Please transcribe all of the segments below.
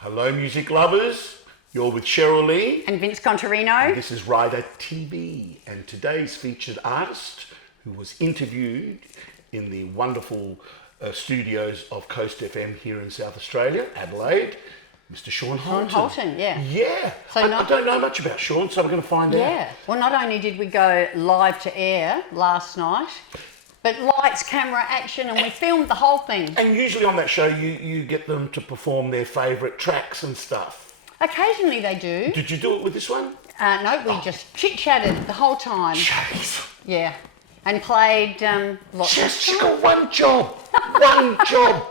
Hello, music lovers. You're with Cheryl Lee. And Vince Contarino. And this is Rider TV. And today's featured artist, who was interviewed in the wonderful studios of CoastFM here in South Australia, Adelaide, Mr. Shaun Holton. Shaun Holton, yeah. Yeah. So I don't know much about Shaun, so we're going to find out. Yeah. Well, not only did we go live to air last night, but lights, camera, action, and we filmed the whole thing. And usually on that show, you get them to perform their favourite tracks and stuff. Occasionally they do. Did you do it with this one? No, we just chit-chatted the whole time. Jeez. Yeah. And played lots of She got one job. One job.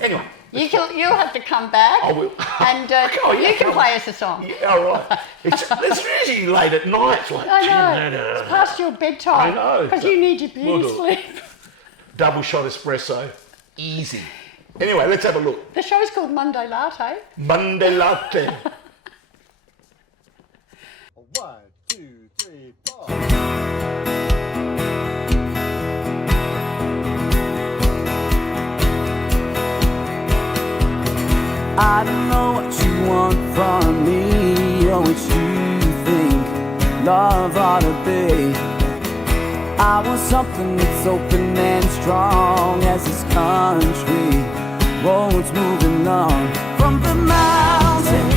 Anyway. You'll have to come back. I will. And you can play us a song. Yeah, all right. It's usually late at night. It's like, I know. It's past your bedtime. I know. Because you need your beauty We'll sleep. Double shot espresso. Easy. Anyway, let's have a look. The show's called Monday Latte. Monday Latte. 1, 2, 3, 4. I don't know what you want from me or what you think love ought to be. I want something that's open and strong as this country roads moving on. From the mountain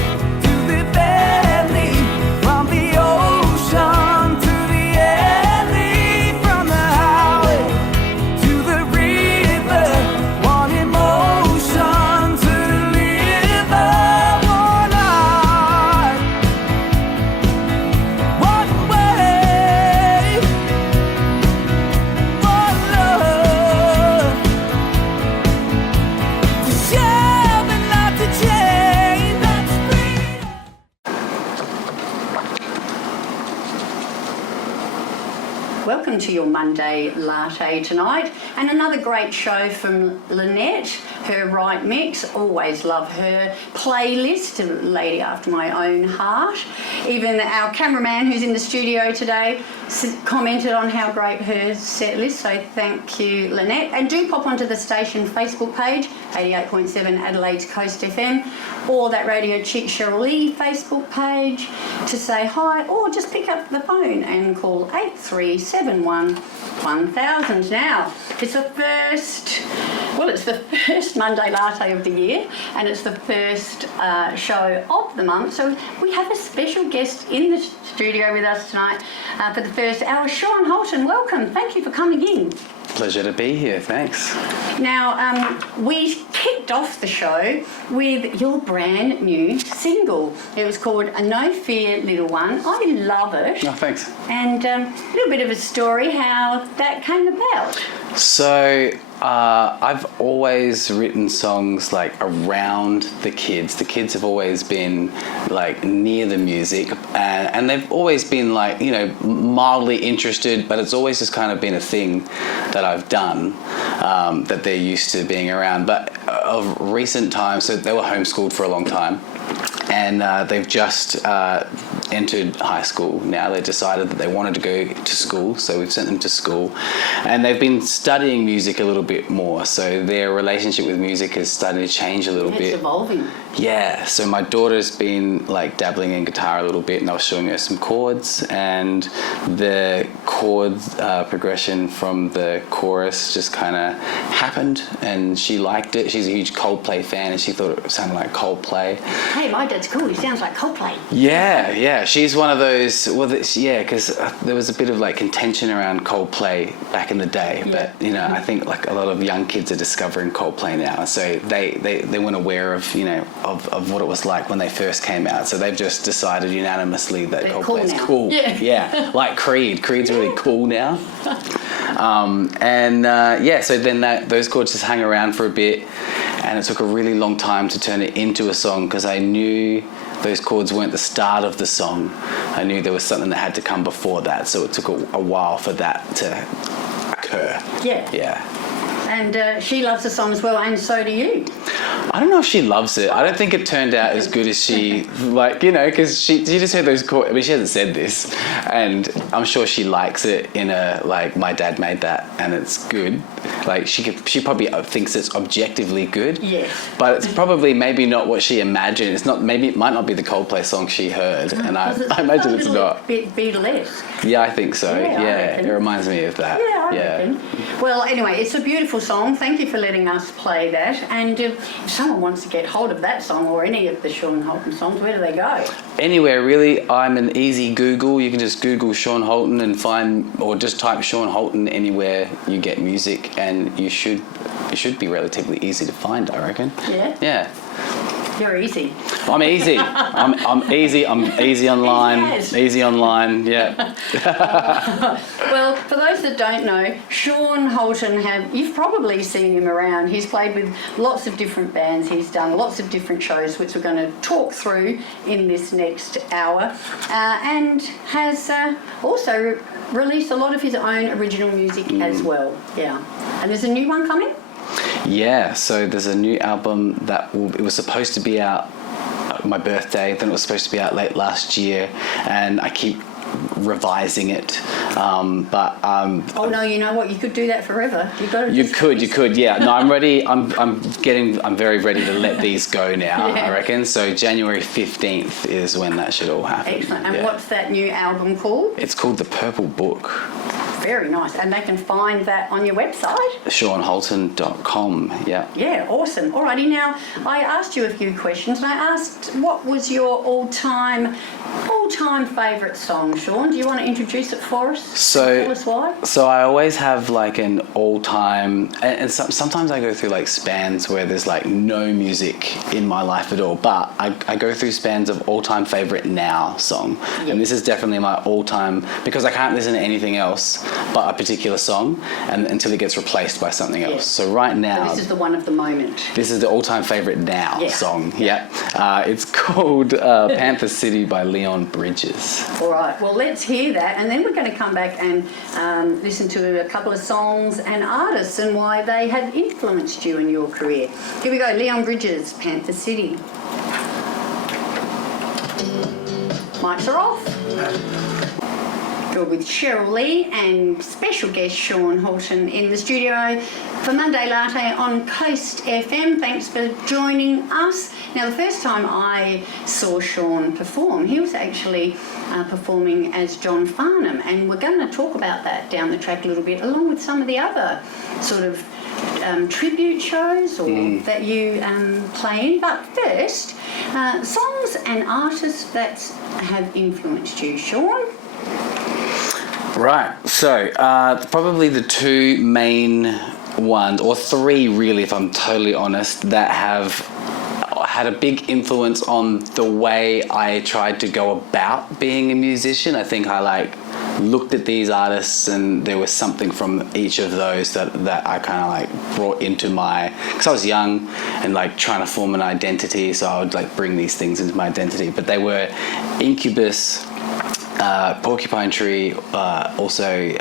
to the valley, from the ocean to the alley, from the highway to the river, one emotion to live, one heart, one way, one love, to share but not to change. That's freedom. Welcome to your Monday Latte tonight, and another great show from Lynette, her right mix. Always love her playlist, a lady after my own heart. Even our cameraman who's in the studio today commented on how great her set list, so thank you, Lynette. And do pop onto the station Facebook page, 88.7 Adelaide's Coast FM, or that Radio Chick Cheryl Lee Facebook page to say hi, or just pick up the phone and call 8371 1000. Now, it's the first Monday Latte of the year, and it's the first show of the month, so we have a special guest in the studio with us tonight for the first hour. Shaun Holton, welcome. Thank you for coming in. Pleasure to be here, thanks. Now, we kicked off the show with your brand new single. It was called A No Fear Little One. I love it. Oh, thanks. And a little bit of a story how that came about. So, I've always written songs like around the kids. The kids have always been like near the music, and they've always been like, you know, mildly interested, but it's always just kind of been a thing that I've done, that they're used to being around. But of recent times, so they were homeschooled for a long time, and they've just entered high school now. They decided that they wanted to go to school, so we've sent them to school, and they've been studying music a little bit more, so their relationship with music has started to change a little bit. It's evolving. Yeah, so my daughter's been like dabbling in guitar a little bit, and I was showing her some chords, and the chord progression from the chorus just kind of happened, and she liked it. She's a huge Coldplay fan, and she thought it sounded like Coldplay. Hey, my dad's cool. He sounds like Coldplay. Yeah, she's one of those, because there was a bit of like contention around Coldplay back in the day, but you know, I think like a lot of young kids are discovering Coldplay now, so they weren't aware of, you know, of what it was like when they first came out, so they've just decided unanimously that They're Coldplay's cool now. cool. Yeah, like Creed's really cool now. So then those chords just hung around for a bit, and it took a really long time to turn it into a song, because I knew those chords weren't the start of the song. I knew there was something that had to come before that, so it took a while for that to occur. Yeah. And she loves the song as well, and so do you. I don't know if she loves it. I don't think it turned out as good as she, like, you know, because she just heard those chords. I mean, she hasn't said this, and I'm sure she likes it in a, like, my dad made that, and it's good. like she probably thinks it's objectively good. Yes. But it's probably maybe not what she imagined. It's not, maybe it might not be the Coldplay song she heard, and I imagine it's not. Beatlesque. Yeah, I think so. Yeah, Yeah, it reminds me of that. Yeah, I reckon. Well, anyway, it's a beautiful song. Thank you for letting us play that. And if someone wants to get hold of that song or any of the Shaun Holton songs, where do they go? Anywhere really. I'm an easy Google. You can just Google Shaun Holton and find, or just type Shaun Holton anywhere you get music, and it should be relatively easy to find, I reckon. Yeah. Yeah. You're easy. I'm easy. I'm easy. I'm easy online. Easy online. Yeah. Well, for those that don't know, Shaun Holton, you've probably seen him around. He's played with lots of different bands. He's done lots of different shows, which we're going to talk through in this next hour, and has also released a lot of his own original music as well. Yeah. And there's a new one coming? Yeah, so there's a new album it was supposed to be out my birthday, then it was supposed to be out late last year, and I keep revising it. Oh no, you know what? You could do that forever. You could. Yeah. No, I'm ready. I'm very ready to let these go now. Yeah. I reckon. So January 15th is when that should all happen. Excellent. And what's that new album called? It's called The Purple Book. Very nice. And they can find that on your website? ShaunHolton.com, yeah. Yeah, awesome. Alrighty, now I asked you a few questions, and I asked what was your all-time favourite song, Shaun? Do you want to introduce it for us? Tell us why? So I always have like an all-time, and sometimes I go through like spans where there's like no music in my life at all, but I go through spans of all-time favourite now song. Yeah. And this is definitely my all-time, because I can't listen to anything else but a particular song until it gets replaced by something else. So right now... So this is the one of the moment. This is the all-time favourite now song. Yeah. It's called Panther City by Leon Bridges. All right. Well, let's hear that, and then we're going to come back and listen to a couple of songs and artists and why they have influenced you in your career. Here we go. Leon Bridges, Panther City. Mics are off. You're with Cheryl Lee and special guest Shaun Holton in the studio for Monday Latte on Coast FM. Thanks for joining us. Now, the first time I saw Shaun perform, he was actually performing as John Farnham, and we're going to talk about that down the track a little bit, along with some of the other sort of tribute shows that you play in. But first, songs and artists that have influenced you, Shaun. Right, so probably the two main ones, or three really, if I'm totally honest, that have had a big influence on the way I tried to go about being a musician. I think I looked at these artists, and there was something from each of those that I kind of brought into because I was young and trying to form an identity, so I would bring these things into my identity. But they were Incubus, Porcupine Tree, also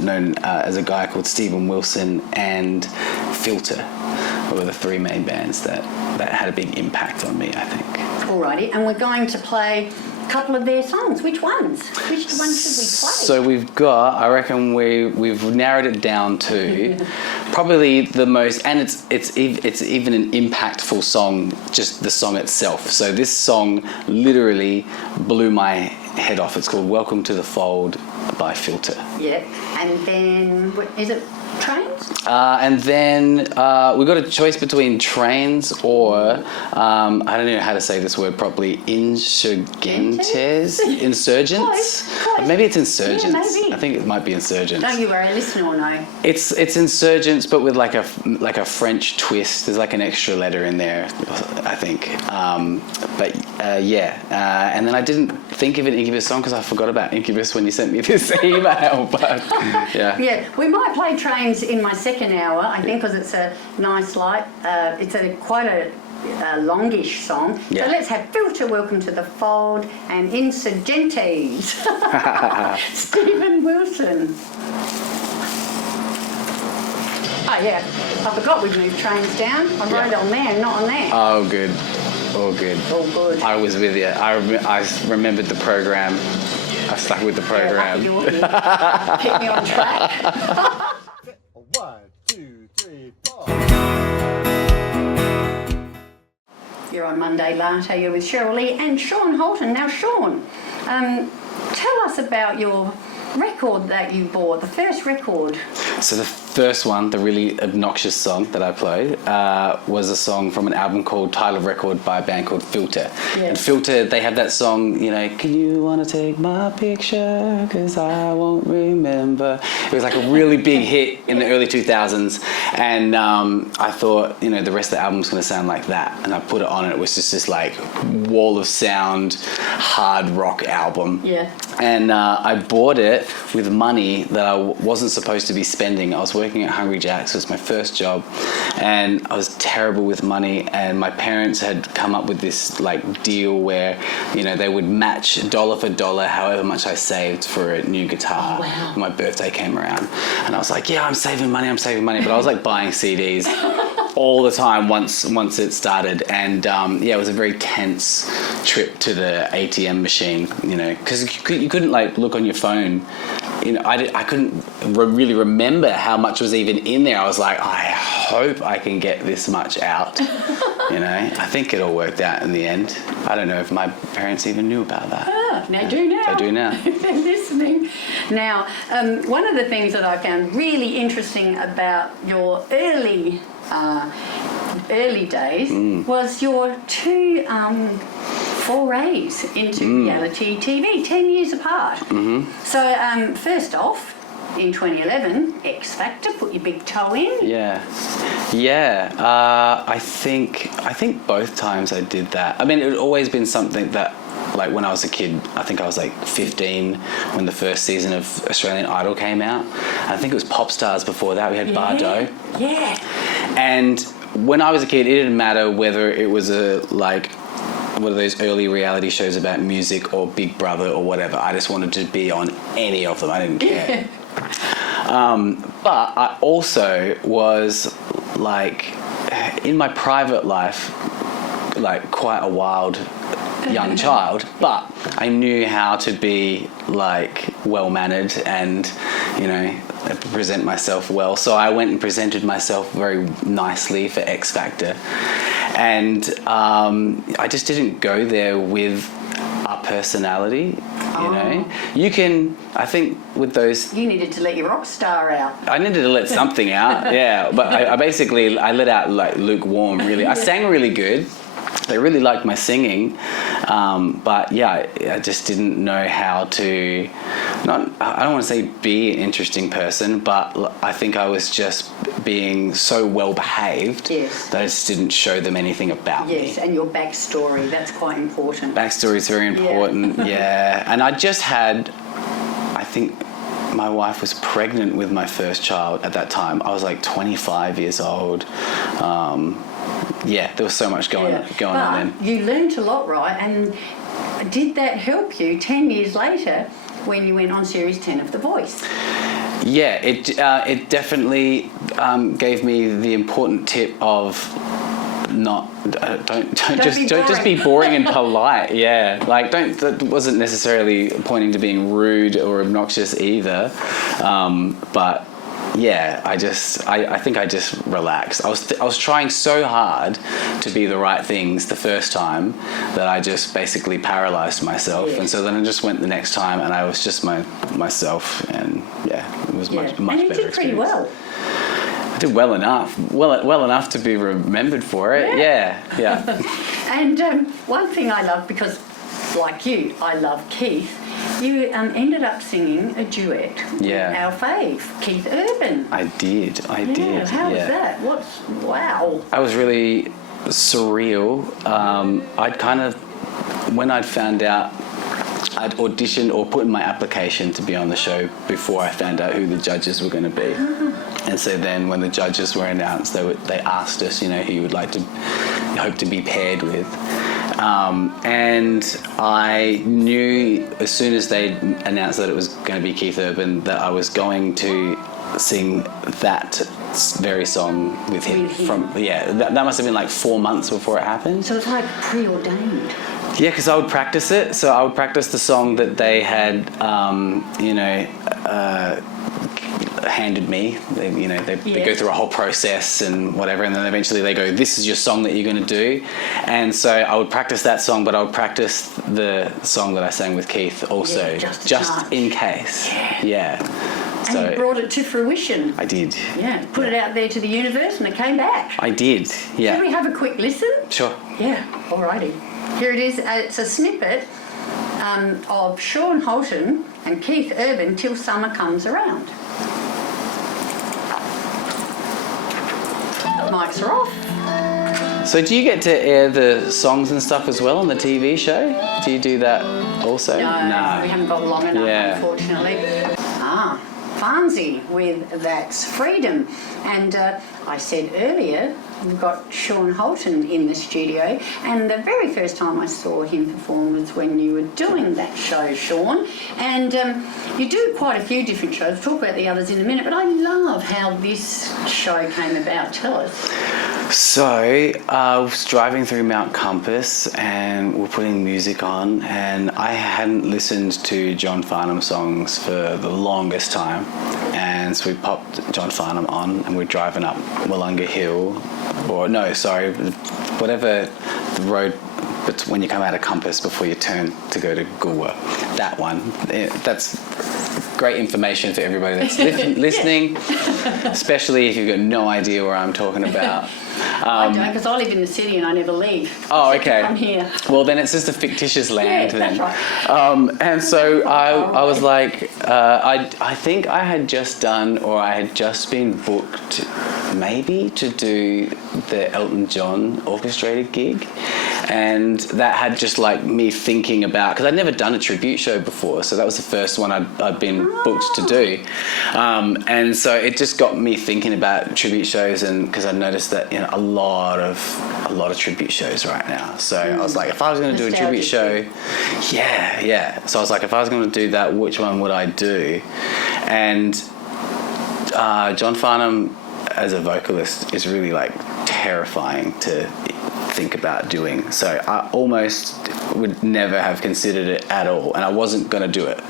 known as a guy called Stephen Wilson, and Filter were the three main bands that had a big impact on me, I think. Alrighty, and we're going to play a couple of their songs. Which ones? Which ones should we play? So we've got, I reckon we've narrowed it down to probably the most, and it's even an impactful song, just the song itself. So this song literally blew my head off. It's called Welcome to the Fold by Filter. Yeah, and then, is it Trains? And then we've got a choice between Trains or, I don't know how to say this word properly, Insurgentes? Insurgents? Close. Maybe it's Insurgents. Yeah, maybe. I think it might be Insurgents. Don't you worry, listener will know. It's Insurgents, but with like a French twist. There's an extra letter in there, I think. And then I didn't think of an Incubus song because I forgot about Incubus when you sent me this email. But yeah. Yeah, we might play Trains in my second hour, I think, because it's a nice light. It's quite a longish song. Yeah. So let's have Filter, Welcome to the Fold, and Insurgentes. Stephen Wilson. Oh yeah, I forgot we'd moved Trains down. I wrote it on there, not on there. Oh, good. All good. All good. I was with you. I remembered the program. I stuck with the program. Yeah, keep me on track. 1, 2. You're on Monday Latte. You're with Cheryl Lee and Shaun Holton. Now, Shaun, tell us about your record that you bought, the first record. So the first one, the really obnoxious song that I played, was a song from an album called Title Record by a band called Filter. Yes. And Filter, they have that song, you know, can you want to take my picture, 'cause I won't remember. It was like a really big hit in the early 2000s. And I thought, you know, the rest of the album's going to sound like that. And I put it on and it was just this like wall of sound, hard rock album. Yeah. And I bought it with money that I wasn't supposed to be spending. I was working at Hungry Jack's. It was my first job, and I was terrible with money. And my parents had come up with this like deal where, you know, they would match dollar for dollar however much I saved for a new guitar. Oh, wow. When my birthday came around, and I was like, yeah, I'm saving money. But I was like buying CDs all the time once it started. And yeah, it was a very tense trip to the ATM machine, you know, because you couldn't like look on your phone. You know, I couldn't really remember how much was even in there. I was like, I hope I can get this much out. You know, I think it all worked out in the end. I don't know if my parents even knew about that. They do now. They do now. They're listening. Now, one of the things that I found really interesting about your early days was your two forays into reality TV, 10 years apart. Mm-hmm. So first off, in 2011, X Factor put your big toe in. Yeah. I think both times I did that. I mean, it had always been something that, like when I was a kid, I think I was like 15 when the first season of Australian Idol came out. I think it was Pop Stars before that. We had Bardo. Yeah. And when I was a kid, it didn't matter whether it was one of those early reality shows about music or Big Brother or whatever. I just wanted to be on any of them. I didn't care. But I also was like, in my private life, like quite a wild young child, but I knew how to be like well-mannered and, you know, present myself well. So I went and presented myself very nicely for X Factor. And I just didn't go there with a personality, you know. You can, I think with those... You needed to let your rock star out. I needed to let something out, yeah. But I basically let out like lukewarm, really. I sang really good. They really liked my singing, but yeah, I just didn't know how to, I don't want to say be an interesting person, but I think I was just being so well behaved that I just didn't show them anything about me. Yes, and your backstory, that's quite important. Backstory is very important, yeah. And I just had, I think my wife was pregnant with my first child at that time. I was like 25 years old. Yeah, there was so much going on then. You learned a lot, right? And did that help you 10 years later when you went on Series 10 of The Voice? Yeah, it definitely gave me the important tip of don't just be boring and polite. Yeah, like that wasn't necessarily pointing to being rude or obnoxious either, but. Yeah, I think I just relaxed. I was trying so hard to be the right things the first time that I just basically paralyzed myself. Yeah. And so then I just went the next time and I was just myself, and yeah, it was much better. And you did pretty well. I did well enough enough to be remembered for it. Yeah. And one thing I love, because like you, I love Keith. You ended up singing a duet with our fave, Keith Urban. I did. How was that? Wow. I was really surreal. I'd kind of, when I'd found out, I'd auditioned or put in my application to be on the show before I found out who the judges were going to be. And so then when the judges were announced, they asked us, you know, who you would like to hope to be paired with. And I knew as soon as they announced that it was going to be Keith Urban that I was going to sing that very song with him. That must have been like 4 months before it happened. So it's like preordained. Yeah, because I would practice it. So I would practice the song that they had, handed me. They go through a whole process and whatever, and then eventually they go, this is your song that you're going to do. And so I would practice that song, but I would practice the song that I sang with Keith also, just in case. Yeah. So and you brought it to fruition. I did. Yeah, put it out there to the universe and it came back. I did, yeah. Can we have a quick listen? Sure. Yeah, alrighty. Here it is. It's a snippet of Shaun Holton and Keith Urban, Till Summer Comes Around. Mics are off. So do you get to air the songs and stuff as well on the TV show? Do you do that also? No. We haven't got long enough, unfortunately. Farnsey with That's Freedom. And I said earlier, we've got Shaun Holton in the studio, and the very first time I saw him perform was when you were doing that show, Shaun. And you do quite a few different shows. We'll talk about the others in a minute, but I love how this show came about. Tell us. So I was driving through Mount Compass and we're putting music on, and I hadn't listened to John Farnham songs for the longest time, and so we popped John Farnham on and we're driving up Wollonga Hill, whatever the road, but when you come out of Compass before you turn to go to Goolwa, that one. That's great information for everybody that's listening, especially if you've got no idea where I'm talking about. I don't, because I live in the city and I never leave. Oh, okay. I'm here. Well, then it's just a fictitious land then. That's right. And so I was like, I think I had just done, or I had just been booked maybe to do the Elton John orchestrated gig. And that had just like me thinking about, because I'd never done a tribute show before, so that was the first one I'd been booked to do. And so it just got me thinking about tribute shows, and because I noticed that a lot of tribute shows right now. So I was like, if I was going to do a tribute show, so I was like, if I was going to do that, which one would I do? And John Farnham as a vocalist is really like terrifying to think about doing, so I almost would never have considered it at all, and I wasn't going to do it.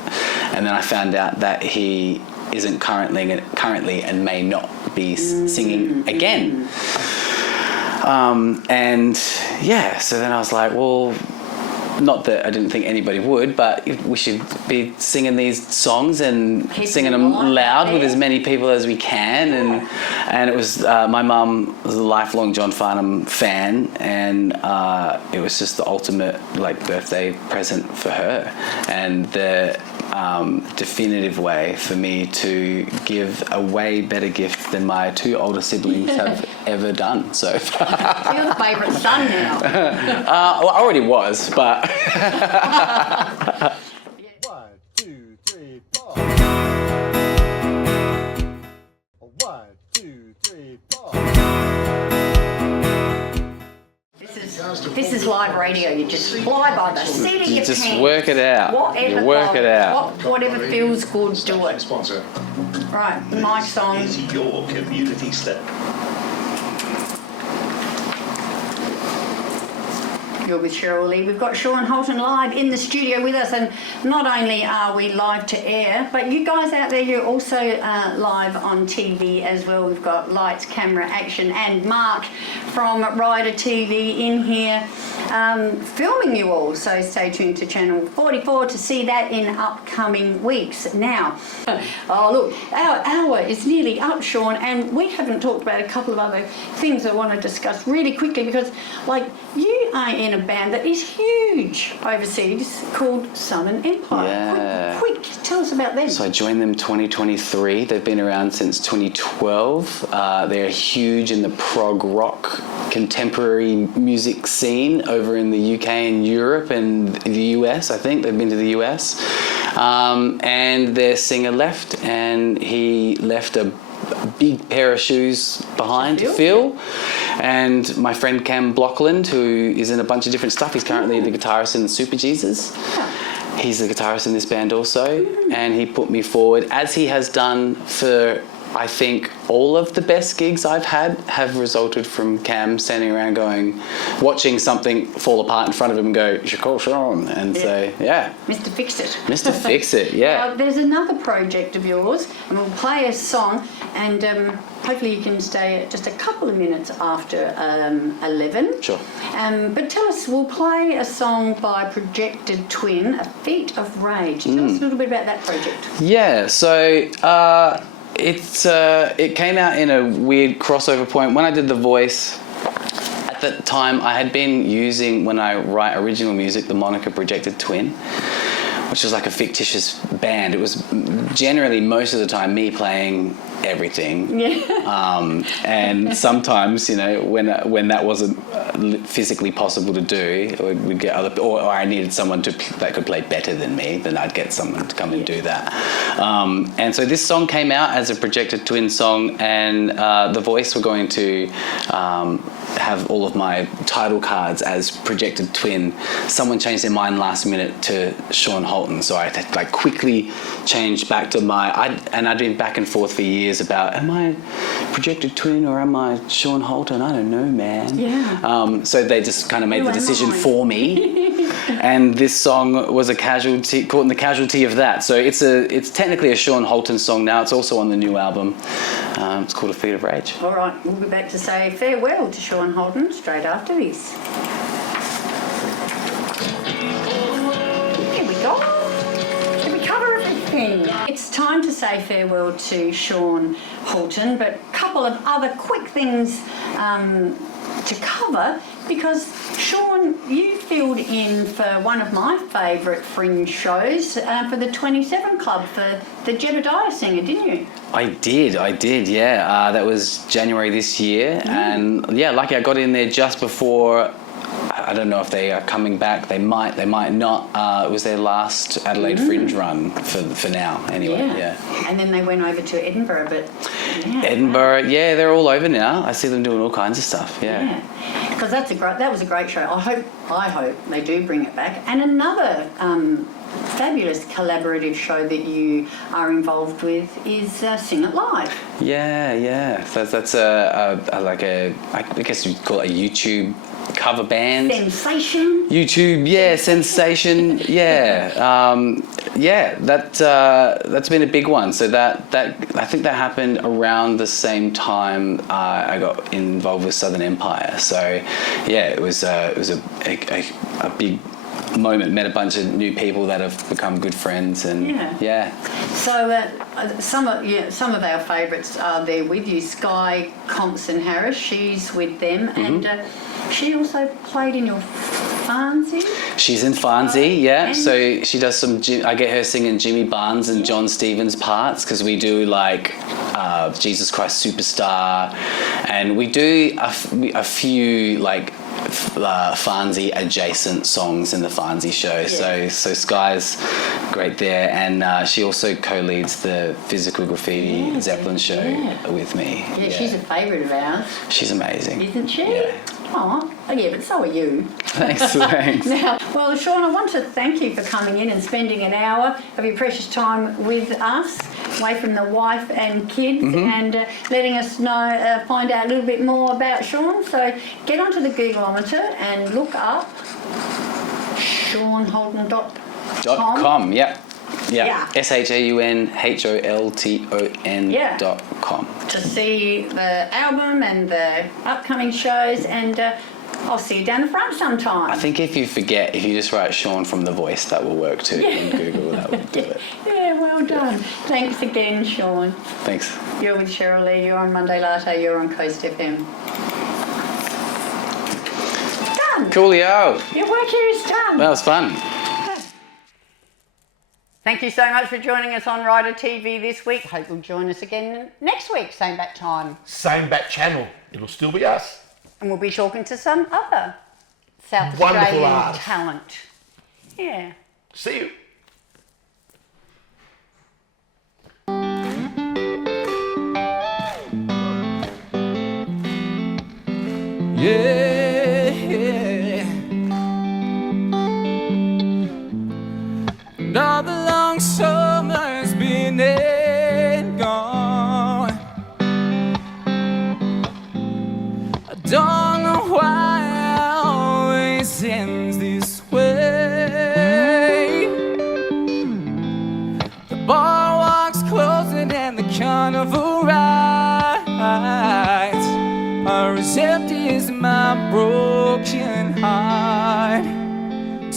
And then I found out that he isn't currently and may not be singing again. So then I was like, well, not that I didn't think anybody would, but we should be singing these songs and singing them loud with as many people as we can. And it was, my mum was a lifelong John Farnham fan, and it was just the ultimate birthday present for her, and the definitive way for me to give a way better gift than my two older siblings have ever done so far. You're the favourite son now. Well, I already was, but... 1, 2, 3, 4. 1, 2, 3, 4. This is live radio. You just fly by the seat of your pants. Just work it out. Whatever feels good, do it. Right, mic's on. Is your community step. You're with Cheryl Lee. We've got Shaun Holton live in the studio with us, and not only are we live to air, but you guys out there, you're also live on TV as well. We've got lights, camera, action, and Mark from Rider TV in here filming you all. So stay tuned to Channel 44 to see that in upcoming weeks. Now, oh look, our hour is nearly up, Shaun, and we haven't talked about a couple of other things I want to discuss really quickly, because you are in a band that is huge overseas called Southern Empire. Yeah. Quick, tell us about them. So I joined them 2023. They've been around since 2012. They're huge in the prog rock contemporary music scene over in the UK and Europe and the US. I think they've been to the US. And their singer left, and he left a big pair of shoes behind to fill. And my friend Cam Blockland, who is in a bunch of different stuff, he's currently the guitarist in the Super Jesus. He's the guitarist in this band also, and he put me forward, as he has done for I think all of the best gigs I've had have resulted from Cam standing around watching something fall apart in front of him and go, "You should call Shaun," and say, "Yeah, Mr. Fix It. Mr. Fix It, yeah." Now, there's another project of yours, and we'll play a song, and hopefully you can stay just a couple of minutes after 11. Sure. But tell us, we'll play a song by Projected Twin, A Feat of Rage. Tell us a little bit about that project. Yeah, so it came out in a weird crossover point. When I did the voice, at the time I had been using, when I write original music, the moniker Projected Twin, which was like a fictitious band. It was generally, most of the time, me playing everything. Yeah. And sometimes, when that wasn't physically possible to do, we'd get or I needed someone that could play better than me, then I'd get someone to come and do that. And so this song came out as a Projected Twin song, and The Voice were going to have all of my title cards as Projected Twin. Someone changed their mind last minute to Shaun Holton, so I had to quickly change back to I'd been back and forth for years about, am I Projected Twin or am I Shaun Holton? I don't know, man. Yeah. So they just kind of made the decision for me, and this song was caught in the casualty of that. So it's technically a Shaun Holton song now. It's also on the new album. It's called A Feat of Rage. All right, we'll be back to say farewell to Shaun Holton straight after this. Here we go. Did we cover everything? It's time to say farewell to Shaun Holton, but a couple of other quick things to cover, because Shaun, you filled in for one of my favourite fringe shows for the 27 Club for the Jedediah Singer, didn't you? I did, yeah. That was January this year, and yeah, lucky I got in there just before. I don't know if they are coming back. They might not. It was their last Adelaide Fringe run for now. Anyway, yeah. And then they went over to Edinburgh, but Edinburgh, yeah, they're all over now. I see them doing all kinds of stuff. Yeah. Because that was a great show. I hope they do bring it back. And another fabulous collaborative show that you are involved with is Sing It Live. Yeah. That's I guess you'd call it a YouTube cover band. Sensation. YouTube, yeah, sensation, yeah. That's been a big one. So that I think that happened around the same time I got involved with Southern Empire. So yeah, it was a big moment. Met a bunch of new people that have become good friends, and yeah. So some of our favourites are there with you. Sky Compson-Harris, she's with them, and she also played in your Farnsey. She's in Farnsey, yeah. So she does I get her singing Jimmy Barnes and John Stevens parts, because we do Jesus Christ Superstar, and we do a few Farnsey adjacent songs in the Farnsey show. Yeah. So Sky's great there, and she also co-leads the Physical Graffiti Zeppelin show with me. Yeah, she's a favourite of ours. She's amazing. Isn't she? Yeah. Oh, yeah, but so are you. Thanks. Now, well, Shaun, I want to thank you for coming in and spending an hour of your precious time with us, away from the wife and kids, and letting us know, find out a little bit more about Shaun. So get onto the Googleometer and look up ShaunHolton.com. Yep. Yeah. ShaunHolton.com. To see the album and the upcoming shows, and I'll see you down the front sometime. I think if you just write Shaun from The Voice, that will work too in Google. That will do it. Yeah, well done. Thanks again, Shaun. Thanks. You're with Cheryl Lee, you're on Monday Latte, you're on CoastFM. Done. Coolio. Your work here is done. That was fun. Thank you so much for joining us on Rider TV this week. Hope you'll join us again next week, same bat time. Same bat channel. It'll still be us. And we'll be talking to some other South Wonderful Australian artists. talent. Yeah. See you. Yeah. All the long summer's been and gone.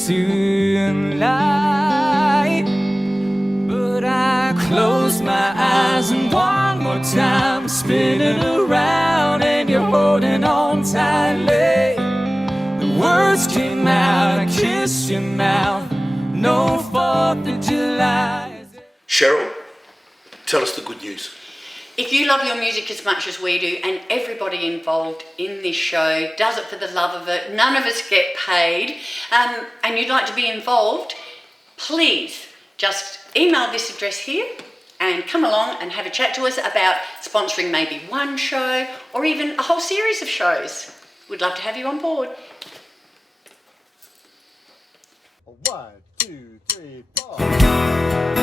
tonight. But I close my eyes and one more time, spinning around and you're holding on tightly. The words came out, I kissed your mouth, no 4th of July. Cheryl, tell us the good news. If you love your music as much as we do, and everybody involved in this show does it for the love of it, none of us get paid, and you'd like to be involved, please just email this address here and come along and have a chat to us about sponsoring maybe one show or even a whole series of shows. We'd love to have you on board. 1, 2, 3, 4.